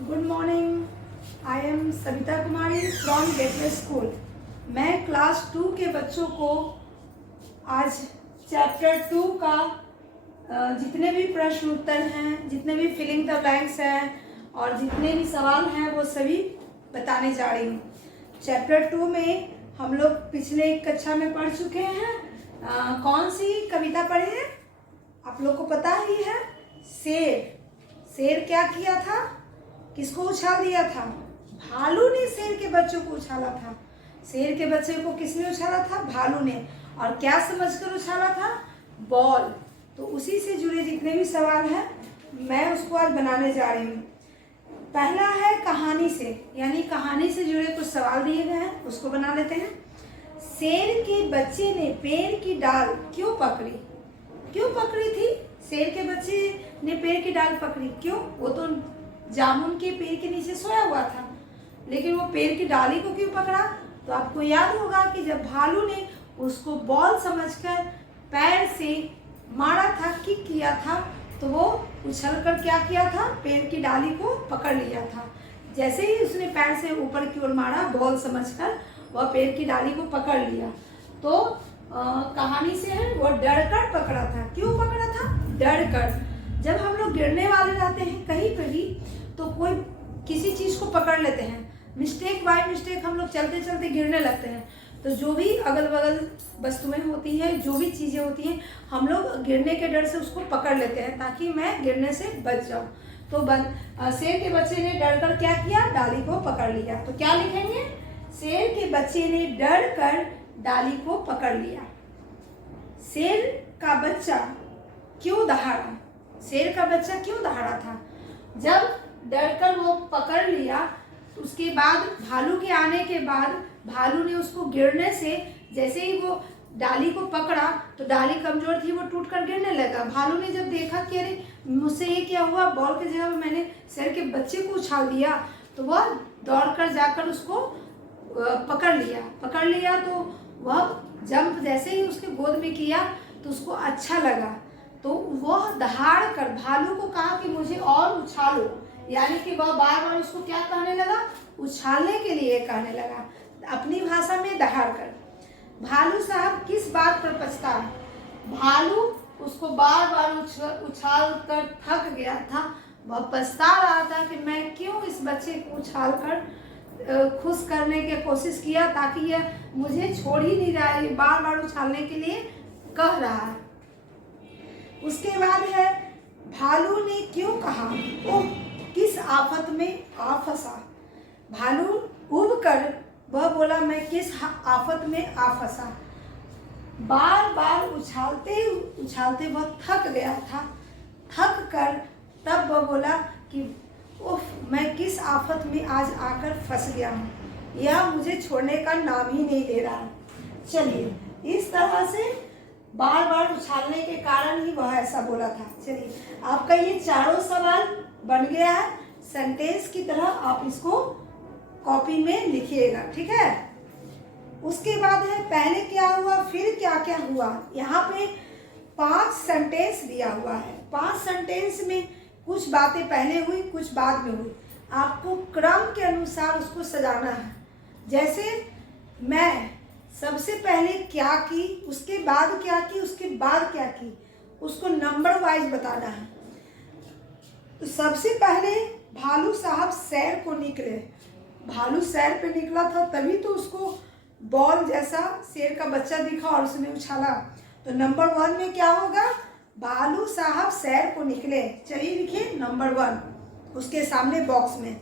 Good morning. I am Savita Kumari from gateway school. मैं class 2 के बच्चों को आज चैप्टर 2 का जितने भी प्रश्न उत्तर हैं, जितने भी फिलिंग द ब्लैंक्स हैं और जितने भी सवाल हैं वो सभी बताने जा रही हूँ। चैप्टर 2 में हम लोग पिछले कक्षा में पढ़ चुके हैं। कौन सी कविता पढ़ी है आप लोग को पता ही है। शेर क्या किया था, किसको उछाल दिया था? भालू ने शेर के बच्चों को उछाला था। शेर के बच्चे को किसने उछाला था? भालू ने। और क्या समझकर उछाला था? बॉल। तो उसी से जुड़े जितने भी सवाल हैं मैं उसको आज बनाने जा रही हूँ। पहला है कहानी से, यानी कहानी से जुड़े कुछ सवाल दिए गए हैं, उसको बना लेते हैं। शेर के बच्चे ने पेड़ की डाल क्यों पकड़ी? क्यों पकड़ी थी? शेर के बच्चे ने पेड़ की डाल पकड़ी क्यों? वो तो जामुन के पेड़ के नीचे सोया हुआ था, लेकिन वो पेड़ की डाली को क्यों पकड़ा? तो आपको याद होगा कि जब भालू ने उसको बॉल समझकर पैर से मारा था, किक किया था, तो वो उछलकर क्या किया था? पेड़ की डाली को पकड़ लिया था। जैसे ही उसने पैर से ऊपर की ओर मारा, बॉल समझकर वह पेड़ की डाली को पकड़ लिया। तो कहानी से है वो डरकर पकड़ा था। क्यों पकड़ा था? डरकर। जब हम लोग गिरने वाले रहते हैं कहीं पर भी, तो कोई किसी चीज़ को पकड़ लेते हैं, मिस्टेक बाय मिस्टेक हम लोग चलते चलते गिरने लगते हैं। तो जो भी अगल बगल वस्तुएं होती हैं, जो भी चीज़ें होती हैं, हम लोग गिरने के डर से उसको पकड़ लेते हैं ताकि मैं गिरने से बच जाऊं। तो शेर के बच्चे ने डरकर क्या किया? डाली को पकड़ लिया। तो क्या लिखेंगे? शेर के बच्चे ने डरकर डाली को पकड़ लिया। शेर का बच्चा क्यों दहाड़ा? शेर का बच्चा क्यों दहाड़ा था? जब डरकर वो पकड़ लिया, उसके बाद भालू के आने के बाद भालू ने उसको गिरने से, जैसे ही वो डाली को पकड़ा तो डाली कमजोर थी, वो टूटकर गिरने लगा। भालू ने जब देखा कि अरे मुझसे ये क्या हुआ, बॉल की जगह मैंने शेर के बच्चे को उछाल दिया, तो वह दौड़कर जाकर उसको पकड़ लिया। तो वह जंप जैसे ही उसके गोद में किया तो उसको अच्छा लगा। तो वह दहाड़ कर भालू को कहा कि मुझे और उछालो, यानी कि वह बार बार उसको क्या कहने लगा? उछालने के लिए कहने लगा, अपनी भाषा में दहाड़ कर। भालू साहब किस बात पर पछता है? भालू उसको बार बार उछाल कर थक गया था। वह पछता रहा था कि मैं क्यों इस बच्चे को उछाल कर खुश करने की कोशिश किया, ताकि यह मुझे छोड़ ही नहीं रहा है, ये बार बार उछालने के लिए कह रहा है। उसके बाद है भालू ने क्यों कहा ओह किस आफत में आ फंसा? भालू उब कर वह बोला मैं किस आफत में आ फंसा। बार बार उछालते उछालते वह थक गया था। थक कर तब वह बोला कि उफ मैं किस आफत में आज आकर फंस गया हूँ, यह मुझे छोड़ने का नाम ही नहीं ले रहा। चलिए, इस तरह से बार बार उछालने के कारण ही वह ऐसा बोला था। चलिए, आपका ये चारों सवाल बन गया है। सेंटेंस की तरह आप इसको कॉपी में लिखिएगा, ठीक है। उसके बाद है पहले क्या हुआ फिर क्या क्या हुआ। यहाँ पे 5 सेंटेंस दिया हुआ है। 5 सेंटेंस में कुछ बातें पहले हुई, कुछ बाद में हुई। आपको क्रम के अनुसार उसको सजाना है। जैसे मैं सबसे पहले क्या की, उसके बाद क्या की, उसके बाद क्या की, उसको नंबर वाइज बताना है। तो सबसे पहले भालू साहब सैर को निकले। भालू सैर पे निकला था, तभी तो उसको बॉल जैसा शेर का बच्चा दिखा और उसने उछाला। तो नंबर 1 में क्या होगा? भालू साहब सैर को निकले। चलिए लिखिए नंबर 1 उसके सामने बॉक्स में।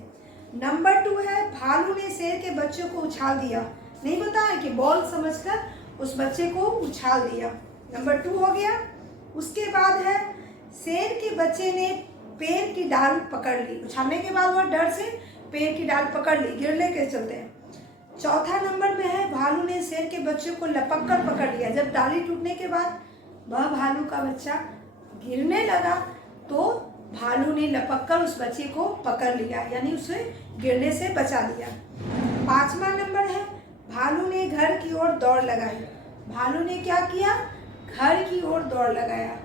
नंबर 2 है भालू ने शेर के बच्चे को उछाल दिया। नहीं बताया कि बॉल समझकर उस बच्चे को उछाल दिया। नंबर 2 हो गया। उसके बाद है शेर के बच्चे ने पेड़ की डाल पकड़ ली। उछालने के बाद वह डर से पेड़ की डाल पकड़ ली, गिरने के चलते। चौथा नंबर में है भालू ने शेर के बच्चे को लपक कर पकड़ लिया। जब डाली टूटने के बाद वह भालू का बच्चा गिरने लगा, तो भालू ने लपक कर उस बच्चे को पकड़ लिया, यानी उसे गिरने से बचा लिया। 5वां नंबर है भालू ने घर की ओर दौड़ लगाई। भालू ने क्या किया? घर की ओर दौड़ लगाया।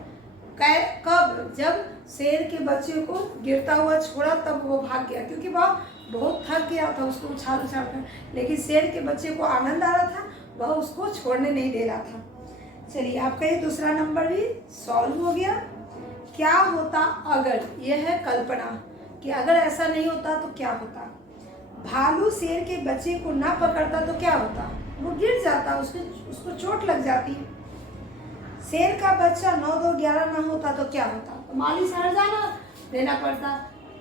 कब? जब शेर के बच्चे को गिरता हुआ छोड़ा तब वो भाग गया, क्योंकि वह बहुत थक गया था उसको उछाल उछाल कर। लेकिन शेर के बच्चे को आनंद आ रहा था, वह उसको छोड़ने नहीं दे रहा था। चलिए, आपका ये दूसरा नंबर भी सॉल्व हो गया। क्या होता अगर, यह है कल्पना कि अगर ऐसा नहीं होता तो क्या होता। भालू शेर के बच्चे को ना पकड़ता तो क्या होता, वो गिर जाता, उसको चोट लग जाती। शेर का बच्चा 9 2 11 ना होता तो क्या होता, तो माली से हर्जाना देना पड़ता।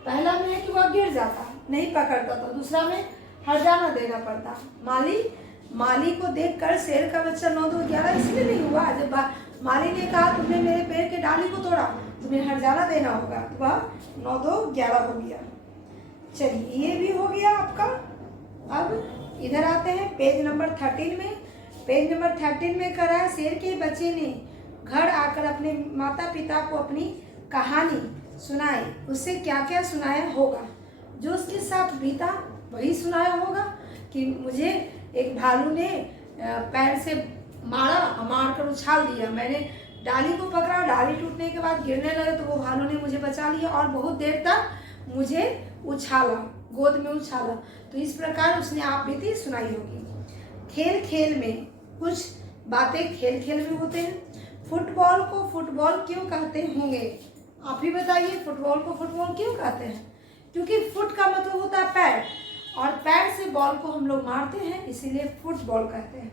पहला में है कि वह गिर जाता, नहीं पकड़ता, तो दूसरा में हर्जाना देना पड़ता। माली को देखकर शेर का बच्चा 9 2 11 इसलिए नहीं हुआ, जब माली ने कहा तुमने मेरे पेड़ के डाली को तोड़ा, तुम्हें हर्जाना देना होगा, तो वह 9 2 11 हो गया। चलिए, ये भी हो गया आपका। अब इधर आते हैं पेज नंबर 13 में। पेज नंबर 13 में कह रहा है, शेर के बच्चे ने घर आकर अपने माता पिता को अपनी कहानी सुनाई। उससे क्या क्या सुनाया होगा, जो उसके साथ बीता वही सुनाया होगा। कि मुझे एक भालू ने पैर से मार कर उछाल दिया, मैंने डाली को पकड़ा, डाली टूटने के बाद गिरने लगे तो वो भालू ने मुझे बचा लिया और बहुत देर तक मुझे उछाला, गोद में उछाला। तो इस प्रकार उसने आप बीती सुनाई होगी। खेल खेल में, कुछ बातें खेल खेल में होते हैं। फुटबॉल को फुटबॉल क्यों कहते होंगे, आप ही बताइए। फुटबॉल को फुटबॉल क्यों कहते हैं, क्योंकि फुट का मतलब होता है पैर, और पैर से बॉल को हम लोग मारते हैं, इसीलिए फुटबॉल कहते हैं।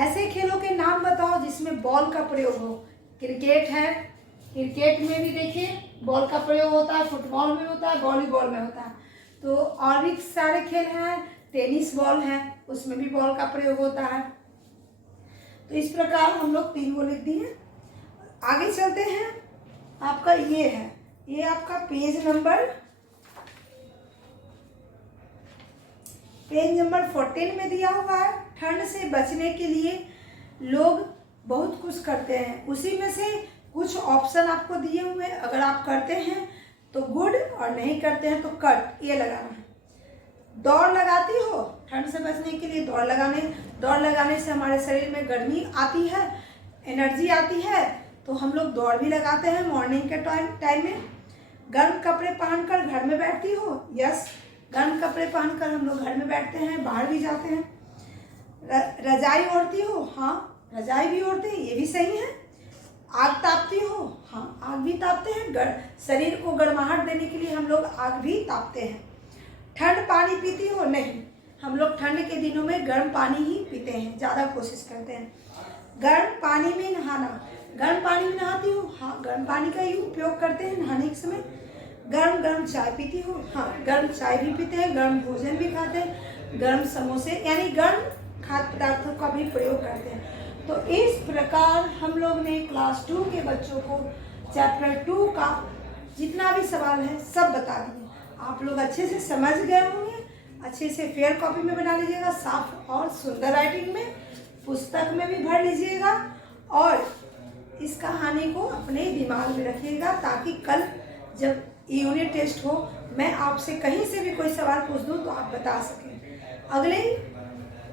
ऐसे खेलों के नाम बताओ जिसमें बॉल का प्रयोग हो। क्रिकेट है, क्रिकेट में भी देखिए बॉल का प्रयोग होता है, फुटबॉल में होता है, वॉलीबॉल में होता है। तो और भी सारे खेल हैं, टेनिस बॉल है, उसमें भी बॉल का प्रयोग होता है। तो इस प्रकार हम लोग 3 को लिख दिए। आगे चलते हैं, आपका ये है, ये आपका पेज नंबर 14 में दिया हुआ है। ठंड से बचने के लिए लोग बहुत कुछ करते हैं, उसी में से कुछ ऑप्शन आपको दिए हुए, अगर आप करते हैं तो गुड और नहीं करते हैं तो कट, ये लगाना है। दौड़ लगाती हो, ठंड से बचने के लिए दौड़ लगाने से हमारे शरीर में गर्मी आती है, एनर्जी आती है, तो हम लोग दौड़ भी लगाते हैं मॉर्निंग के टाइम में। गर्म कपड़े पहनकर घर में बैठती हो, यस, गर्म कपड़े पहनकर हम लोग घर में बैठते हैं, बाहर भी जाते हैं। रजाई ओढ़ती हो, हाँ रजाई भी ओढ़ते हैं, ये भी सही है। आग तापती हो, हाँ आग भी तापते हैं, शरीर को गर्माहट देने के लिए हम लोग आग भी तापते हैं। ठंड पानी पीती हो, नहीं, हम लोग ठंड के दिनों में गर्म पानी ही पीते हैं, ज़्यादा कोशिश करते हैं। गर्म पानी में नहाना, गर्म पानी में नहाती हो, हाँ गर्म पानी का ही उपयोग करते हैं नहाने के समय। गर्म चाय पीती हो, हाँ गर्म चाय भी पीते हैं, गर्म भोजन भी खाते हैं, गर्म समोसे यानी गर्म खाद्य पदार्थों का भी प्रयोग करते हैं। तो इस प्रकार हम लोग ने क्लास 2 के बच्चों को चैप्टर 2 का जितना भी सवाल है सब बता दिए। आप लोग अच्छे से समझ गए होंगे, अच्छे से फेयर कॉपी में बना लीजिएगा, साफ और सुंदर राइटिंग में, पुस्तक में भी भर लीजिएगा और इस कहानी को अपने दिमाग में रखिएगा, ताकि कल जब यूनिट टेस्ट हो, मैं आपसे कहीं से भी कोई सवाल पूछ दूं तो आप बता सकें। अगले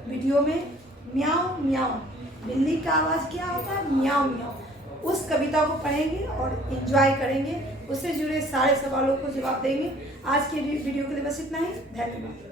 वीडियो में म्याऊं म्याऊं, बिल्ली का आवाज़ क्या होता है, म्याऊं म्याऊं, उस कविता को पढ़ेंगे और एंजॉय करेंगे, उससे जुड़े सारे सवालों को जवाब देंगे। आज के वीडियो के लिए बस इतना ही, धन्यवाद।